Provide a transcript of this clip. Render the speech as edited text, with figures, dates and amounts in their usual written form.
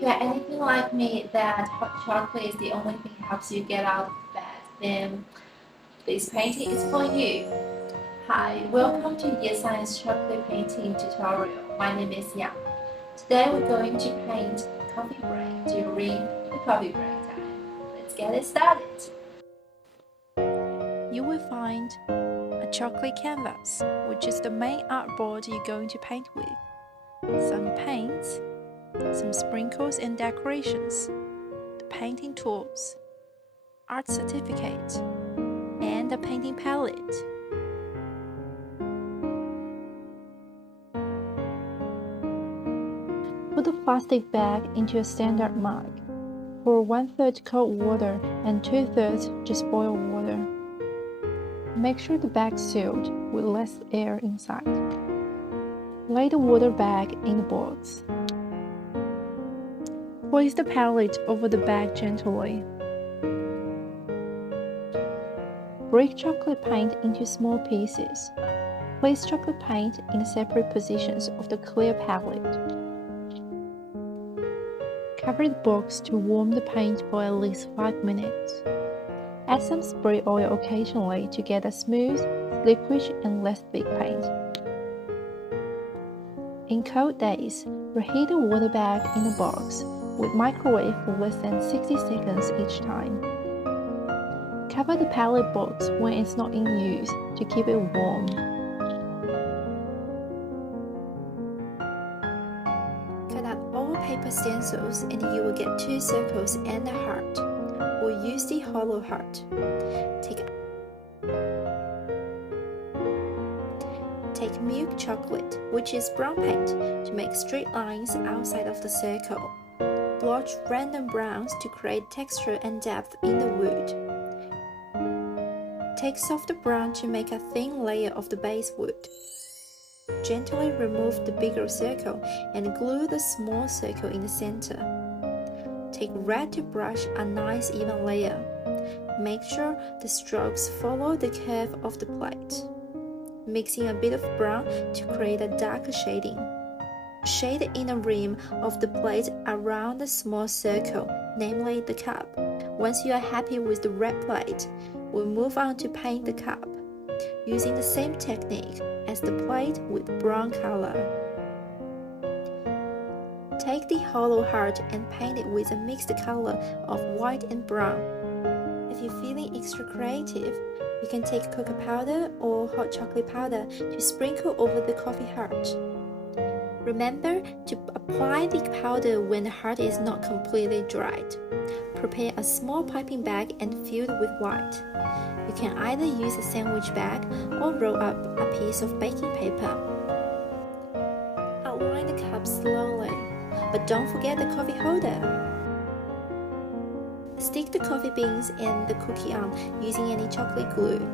you are anything like me that hot chocolate is the only thing that helps you get out of bed, then this painting is for you. Hi, welcome to Yesign chocolate painting tutorial. My name is Yang. Today we're going to paint coffee break during the coffee break time. Let's get it started. You will find a chocolate canvas, which is the main artboard you're going to paint with, some paints, some sprinkles and decorations, the painting tools, art certificate, and a painting palette. Put the plastic bag into a standard mug. Pour 1/3 cold water and 2/3 just boiled water. Make sure the bag is sealed with less air inside. Lay the water bag in the box. Place the palette over the bag gently. Break chocolate paint into small pieces. Place chocolate paint in the separate positions of the clear palette. Cover the box to warm the paint for at least 5 minutes. Add some spray oil occasionally to get a smooth, liquidy and less thick paint. In cold days, reheat the water bag in the box with microwave for less than 60 seconds each time. Cover the palette box when it's not in use to keep it warm. Cut out all paper stencils and you will get 2 circles and a heart, or use the hollow heart. Take milk chocolate, which is brown paint, to make straight lines outside of the circle. Blotch random browns to create texture and depth in the wood. Take softer brown to make a thin layer of the base wood. Gently remove the bigger circle and glue the small circle in the center. Take red to brush a nice even layer. Make sure the strokes follow the curve of the plate. Mix in a bit of brown to create a darker shading. Shade the inner rim of the plate around the small circle, namely the cup. Once you are happy with the red plate, we'll move on to paint the cup, using the same technique as the plate with brown color. Take the hollow heart and paint it with a mixed color of white and brown. If you're feeling extra creative, you can take cocoa powder or hot chocolate powder to sprinkle over the coffee heart. Remember to apply the powder when the heart is not completely dried. Prepare a small piping bag and fill it with white. You can either use a sandwich bag or roll up a piece of baking paper. Outline the cup slowly, but don't forget the coffee holder. Stick the coffee beans and the cookie on using any chocolate glue.